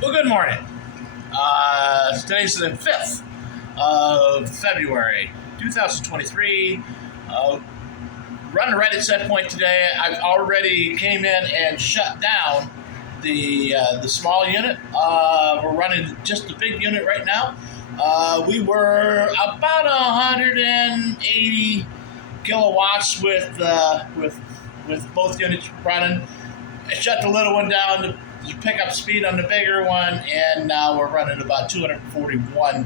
Well, good morning. Today's the 5th of February, 2023. Uh, Running right at set point today. I've already came in and shut down the small unit. We're running just the big unit right now. We were about 180 kilowatts with both units running. I shut the little one down to pick up speed on the bigger one, and now we're running about 241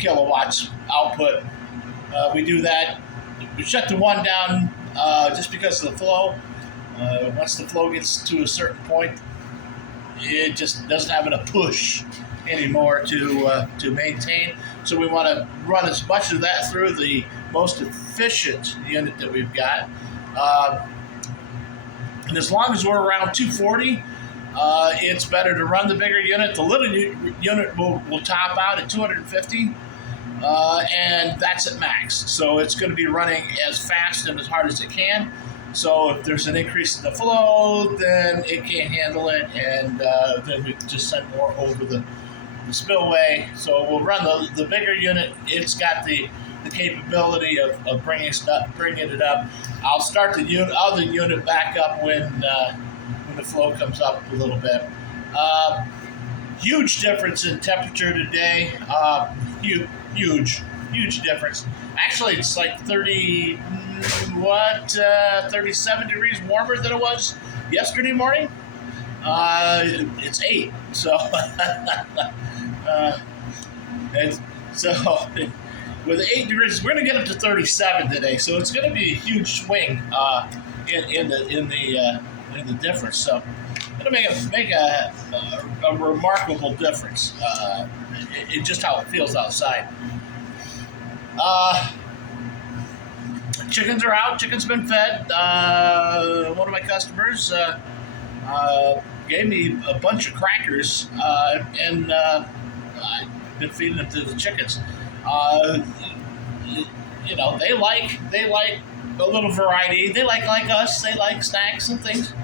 kilowatts output. We do that. We shut the one down just because of the flow. Once the flow gets to a certain point, it just doesn't have enough push anymore to maintain. So we want to run as much of that through the most efficient unit that we've got. And as long as we're around 240, it's better to run the bigger unit. The little unit will top out at 250, and that's at max. So it's going to be running as fast and as hard as it can. So if there's an increase in the flow, then it can't handle it, and then we just send more over the spillway. So we'll run the bigger unit. It's got the capability of bringing it up. I'll start the other unit back up when the flow comes up a little bit. Huge difference in temperature today. Huge difference. Actually, it's like 37 degrees warmer than it was yesterday morning. It's 8, so and so with 8 degrees, we're going to get up to 37 today. So it's going to be a huge swing in the difference. So it's going to make a remarkable difference in just how it feels outside. Chickens are out. Chickens been fed. One of my customers gave me a bunch of crackers, and I've been feeding them to the chickens. They like a little variety. They like us. They like snacks and things.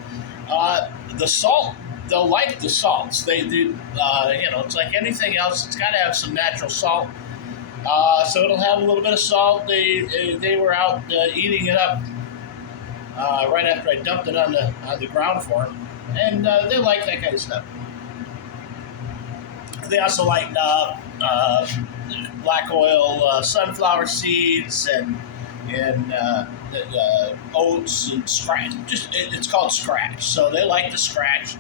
The salt, they'll like the salts. They do. It's like anything else. It's got to have some natural salt. So it'll have a little bit of salt. They were out eating it up right after I dumped it on the ground for them, and they like that kind of stuff. They also like black oil, sunflower seeds, and oats and scratch. It's called scratch. So they like the scratch.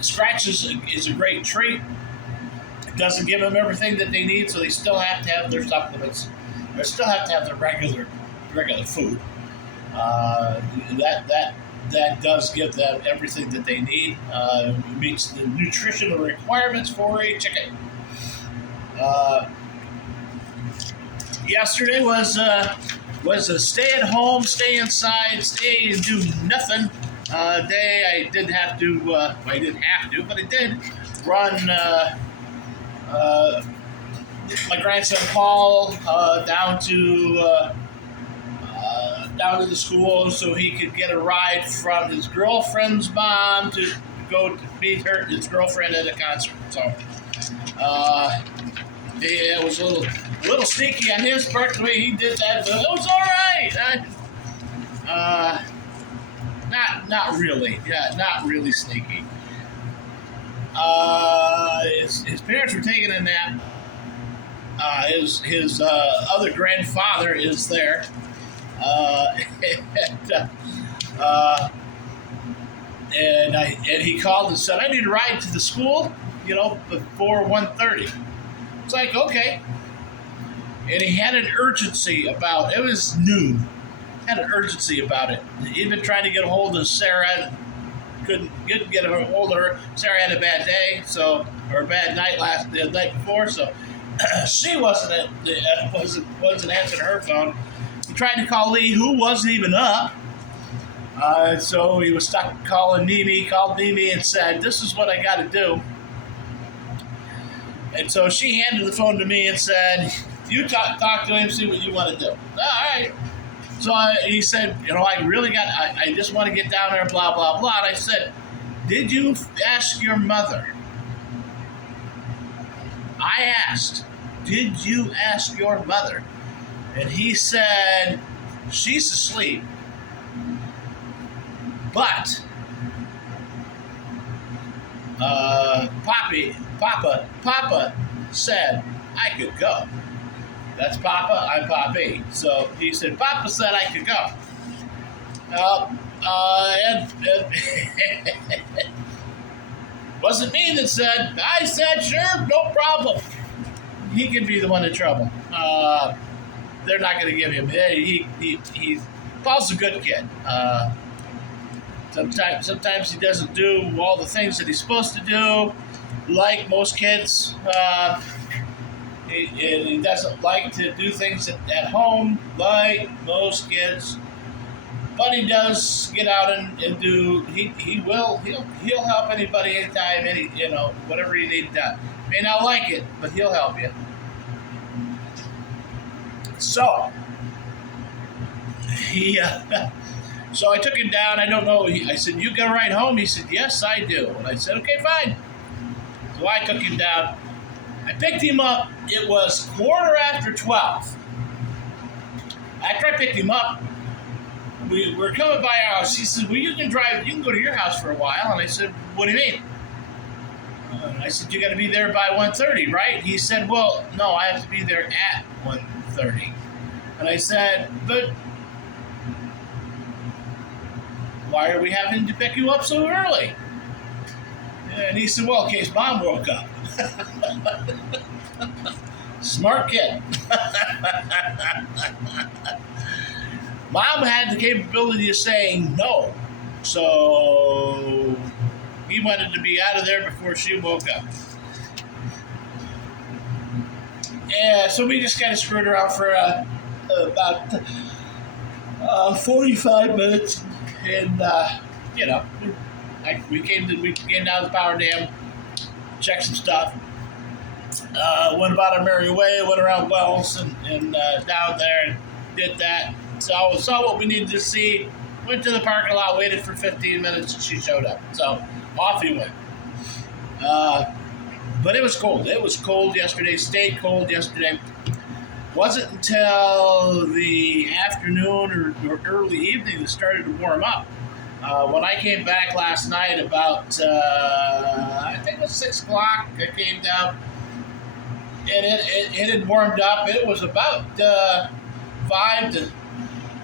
Scratch is a great treat. It doesn't give them everything that they need, so they still have to have their supplements. They still have to have their regular food. That does give them everything that they need. Meets the nutritional requirements for a chicken. Yesterday was a stay at home, stay inside, stay and do nothing day. I didn't have to, but I did run my grandson Paul down to the school so he could get a ride from his girlfriend's mom to go to meet his girlfriend at a concert. So it was a little sneaky on his part the way he did that, but it was all right. Not really. Yeah, not really sneaky. His parents were taking a nap. His other grandfather is there. And he called and said, "I need a ride to the school, before 1:30. It's like, okay. And he had an urgency about it. It was noon. Had an urgency about it. He'd been trying to get a hold of Sarah. Couldn't get a hold of her. Sarah had a bad day, or a bad night the night before, so she wasn't answering her phone. He tried to call Lee, who wasn't even up. So he was stuck calling Mimi. Called Mimi and said, "This is what I got to do." And so she handed the phone to me and said, "You talk to him, see what you want to do." All right. So he said, I just want to get down there, blah, blah, blah. And I said, Did you ask your mother? I asked, did you ask your mother? And he said, she's asleep. But Papa said I could go. That's Papa, I'm Poppy. So he said, Papa said I could go. And wasn't me that said, I said, sure, no problem. He could be the one in trouble. They're not going to give him. Paul's a good kid. Sometimes he doesn't do all the things that he's supposed to do, like most kids. He doesn't like to do things at home, like most kids. But he does get out and do. He'll help anybody anytime, whatever you need done. May not like it, but he'll help you. So so I took him down. I don't know. I said, "You got a ride home?" He said, "Yes, I do." And I said, "Okay, fine." So I took him down. I picked him up. It was 12:15. After I picked him up, we were coming by our house. He said, "Well, you can drive. You can go to your house for a while." And I said, "What do you mean?" I said, "You got to be there by 1:30, right?" He said, "Well, no, I have to be there at 1:30." And I said, "But why are we having to pick you up so early?" And he said, "Well, in case Mom woke up." Smart kid. Mom had the capability of saying no, so he wanted to be out of there before she woke up. Yeah, so we just kind of screwed around for about 45 minutes, and we came down to the power dam, checked some stuff, went about our merry way, went around Wells and down there and did that. So saw what we needed to see, went to the parking lot, waited for 15 minutes, and she showed up. So off he went. But it was cold. It was cold yesterday, stayed cold yesterday. Wasn't until the afternoon or early evening it started to warm up. When I came back last night about, I think it was 6 o'clock, I came down, and it had warmed up. It was about 5 to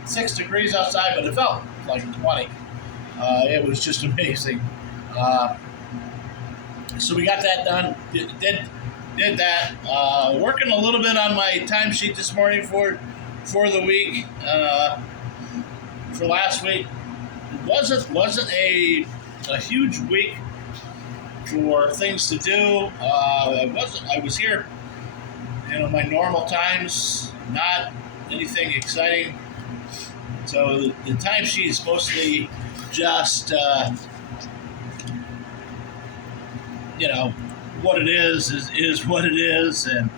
6 degrees outside, but it felt like 20. It was just amazing. So we got that done, did that. Working a little bit on my timesheet this morning for the week, for last week. It wasn't a huge week for things to do. I was here, my normal times, not anything exciting. So the timesheet is mostly just, what it is what it is, and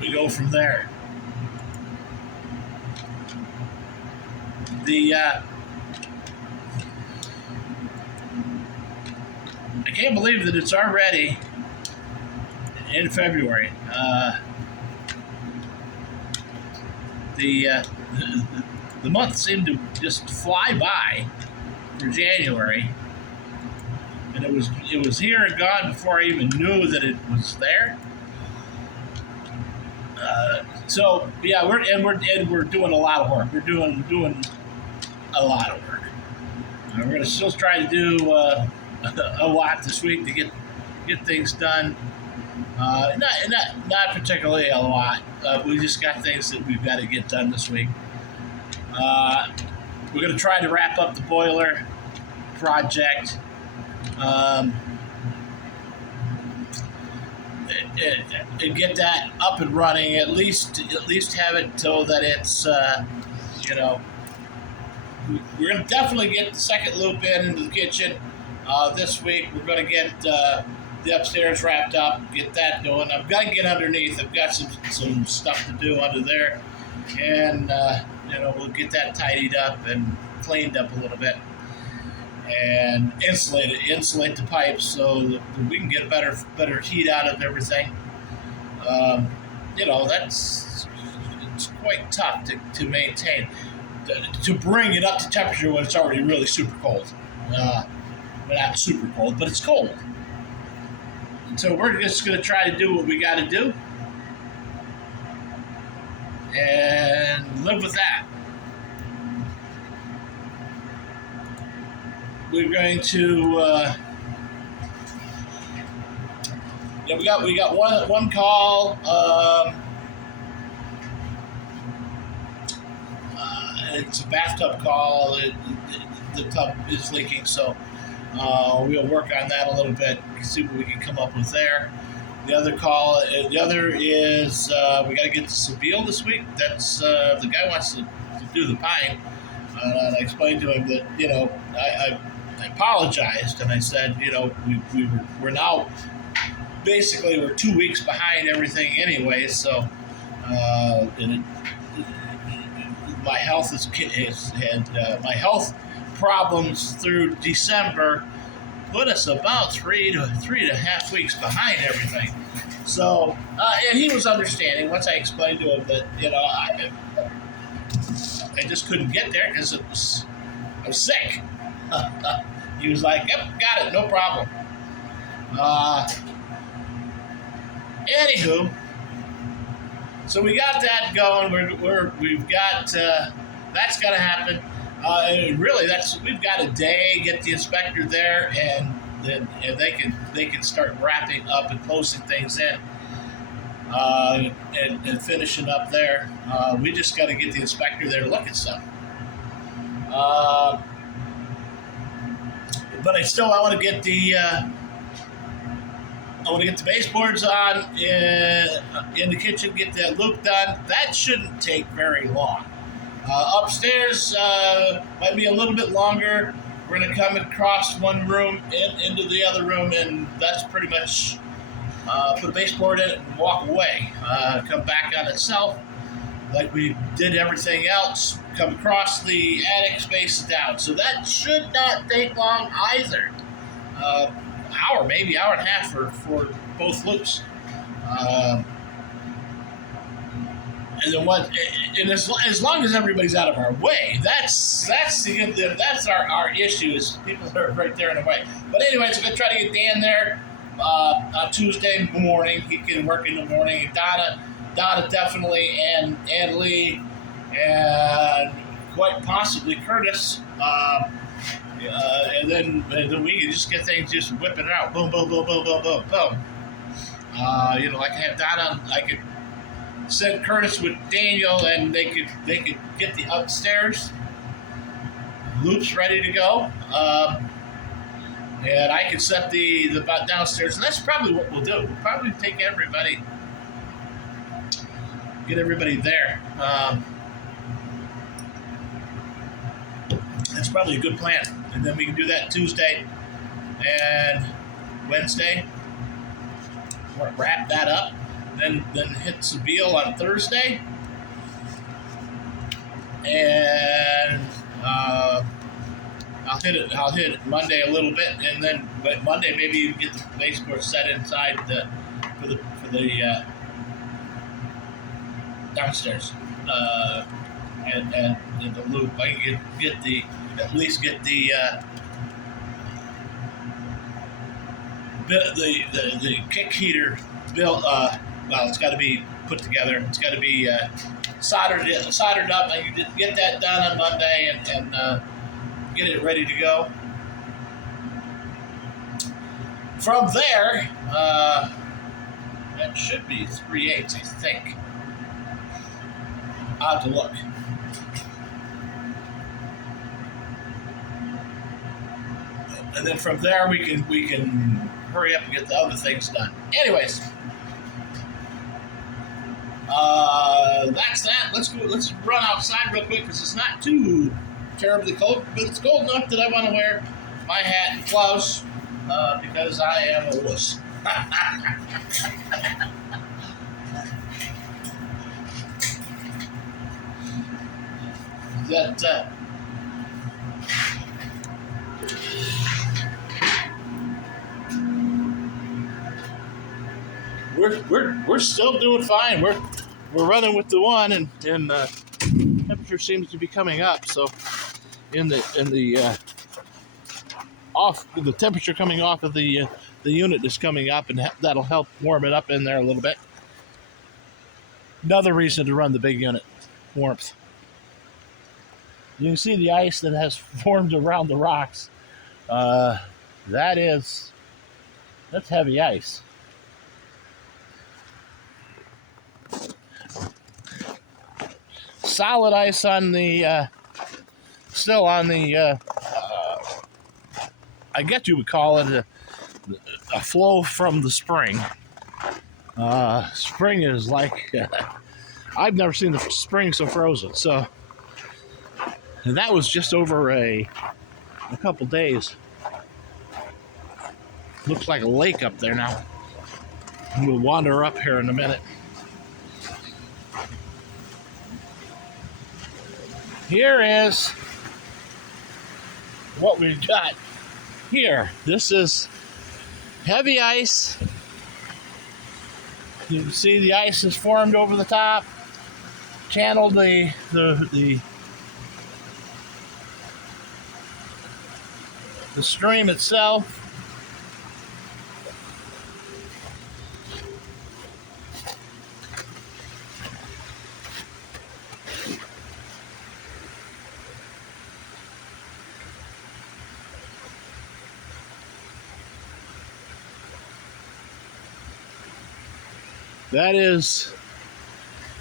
we go from there. I can't believe that it's already in February. The month seemed to just fly by for January, and it was here and gone before I even knew that it was there. So yeah, we're doing a lot of work. We're doing a lot of work. We're going to still try to do a lot this week to get things done. Not particularly a lot. We just got things that we've got to get done this week. We're going to try to wrap up the boiler project. And get that up and running. At least have it so that it's we're going to definitely get the second loop into the kitchen this week. We're going to get the upstairs wrapped up, get that going. I've got to get underneath. I've got some stuff to do under there, and we'll get that tidied up and cleaned up a little bit and insulate the pipes so that we can get better heat out of everything. That's it's quite tough to maintain, to bring it up to temperature when it's already really super cold. Well, not super cold, but it's cold. And so we're just going to try to do what we got to do and live with that. We're going to, we got one call. It's a bathtub call. The tub is leaking, so we'll work on that a little bit, see what we can come up with there. The other is we got to get to Seville this week. That's the guy wants to do the pine. And I explained to him that I apologized, and I said we're now basically we're 2 weeks behind everything anyway. So my health my health problems through December put us about 3 to 3.5 weeks behind everything. So, and he was understanding once I explained to him that, I just couldn't get there because I was sick. He was like, yep, got it, no problem. Anywho, so we got that going. We've got, that's got to happen. And really, we've got a day, get the inspector there, and then they can start wrapping up and closing things in, and finishing up there. We just got to get the inspector there to look at stuff. But I want to get the baseboards on in the kitchen, get that loop done. That shouldn't take very long. Upstairs might be a little bit longer. We're going to come across one room into the other room, and that's pretty much put a baseboard in it and walk away. Come back on itself like we did everything else. Come across the attic, space down. So that should not take long either. Hour, maybe hour and a half for both loops. And then as long as everybody's out of our way, that's our issue is people that are right there in the way. But anyway, so I'm gonna try to get Dan there on Tuesday morning. He can work in the morning. Donna definitely, and Lee, and quite possibly Curtis. And then we can just get things just whipping it out. Boom, boom, boom, boom, boom, boom, boom. I can have Donna. I could send Curtis with Daniel, and they could get the upstairs loops ready to go. And I could set the downstairs, and that's probably what we'll do. We'll probably take get everybody there. That's probably a good plan. And then we can do that Tuesday and Wednesday. Wrap that up. Then hit Seville on Thursday. And I'll hit it Monday a little bit, and then Monday maybe you get the baseboard set inside for the downstairs. And the loop. I can at least get the kick heater built. Well, it's got to be put together. It's got to be soldered up. I can get that done on Monday and get it ready to go. From there, that should be 3/8, I think. I'll have to look. And then from there we can hurry up and get the other things done. Anyways, that's that. Let's run outside real quick because it's not too terribly cold, but it's cold enough that I want to wear my hat and gloves because I am a wuss. we're still doing fine. We're running with the one, and temperature seems to be coming up. So in the off the temperature coming off of the unit is coming up, and that'll help warm it up in there a little bit. Another reason to run the big unit, warmth. You can see the ice that has formed around the rocks. That's heavy ice. Solid ice on the still on the I guess you would call it a flow from the spring. Spring is like I've never seen the spring so frozen. So, and that was just over a couple days. Looks like a lake up there now. We'll wander up here in a minute. Here is what we've got here. This is heavy ice. You can see the ice is formed over the top, channeled the stream itself.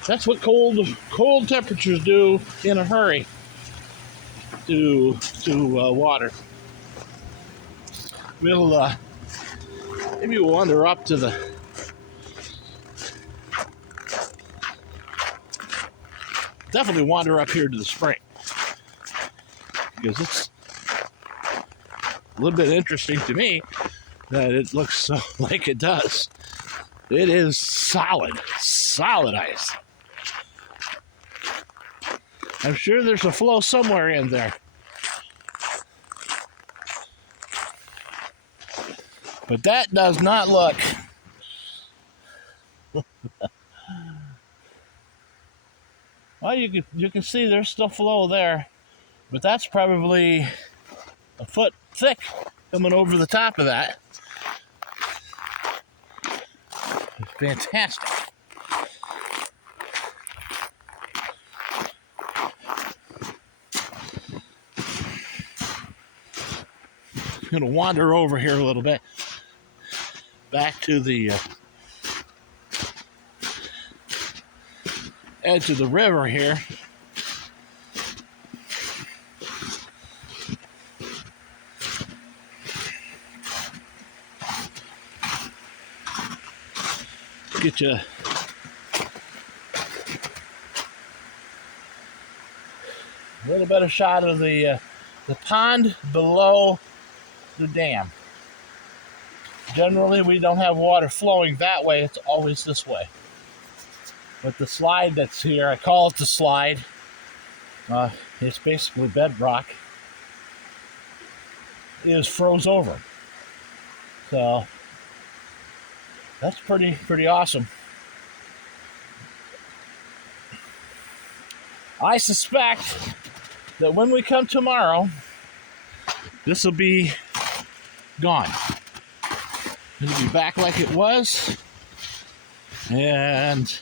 That's what cold temperatures do in a hurry to water. We'll maybe we'll wander up to the definitely wander up here to the spring, because it's a little bit interesting to me that it looks so like it does. It is solid ice. I'm sure there's a flow somewhere in there. But that does not look well, you can see there's still flow there, but that's probably a foot thick coming over the top of that. Fantastic. I'm going to wander over here a little bit, back to the edge of the river here. Get you a little better shot of the pond below the dam. Generally, we don't have water flowing that way. It's always this way. But the slide that's here, I call it the slide. It's basically bedrock. Is froze over. So that's pretty awesome. I suspect that when we come tomorrow, this will be gone. It'll be back like it was, and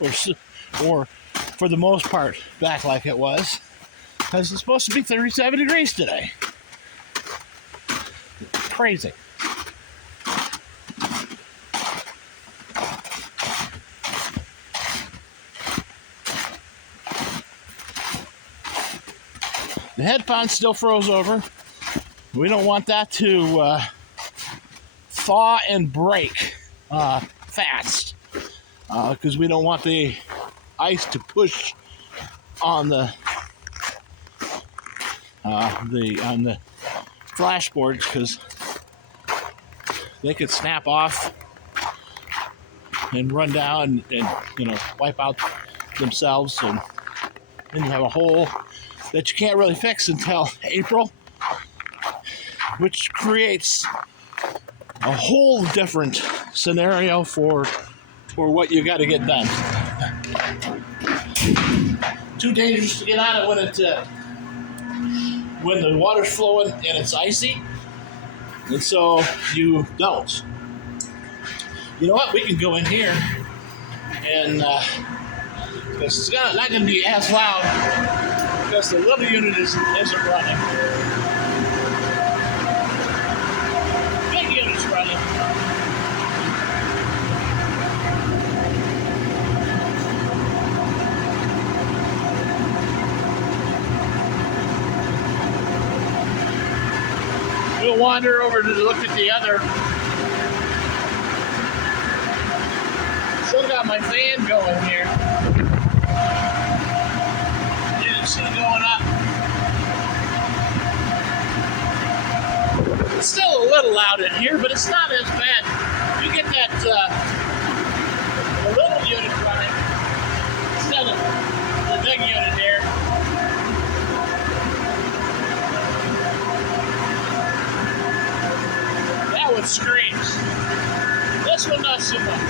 or for the most part back like it was, because it's supposed to be 37 degrees today. Crazy. The head pond still froze over. We don't want that to thaw and break fast, because we don't want the ice to push on the flashboards, because they could snap off and run down and wipe out themselves, and then you have a hole that you can't really fix until April, which creates a whole different scenario for what you got to get done. Too dangerous to get on it when the water's flowing and it's icy, and so you don't. You know what? We can go in here, and it's not going to be as loud because the little unit isn't running. Big unit's running. We'll wander over to look at the other. Still got my fan going here. You can see going up. It's still a little loud in here, but it's not as bad. You get that the little unit running instead of the big unit here. That one screams. This one not so much.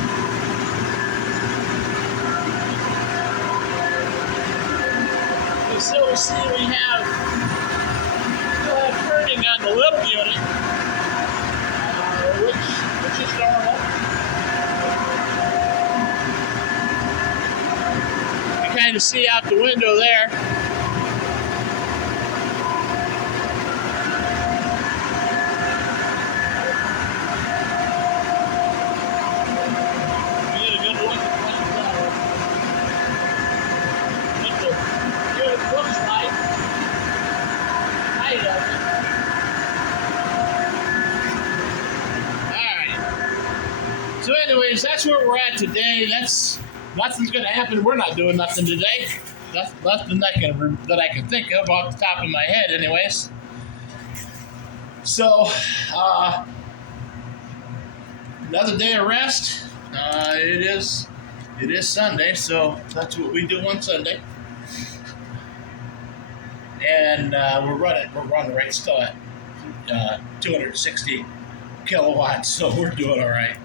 So we see we have burning on the little unit, which is normal. You kind of see out the window there. Get a good look at looks like height of it. Alright. So anyways, that's where we're at today. Nothing's gonna happen. We're not doing nothing today. Nothing that I can think of off the top of my head anyways. So another day of rest. It is Sunday, so that's what we do on Sunday. And we're running right still at 260 kilowatts, so we're doing all right.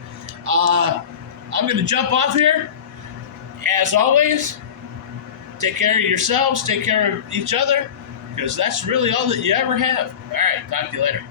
I'm going to jump off here. As always, take care of yourselves, take care of each other, because that's really all that you ever have. All right, talk to you later.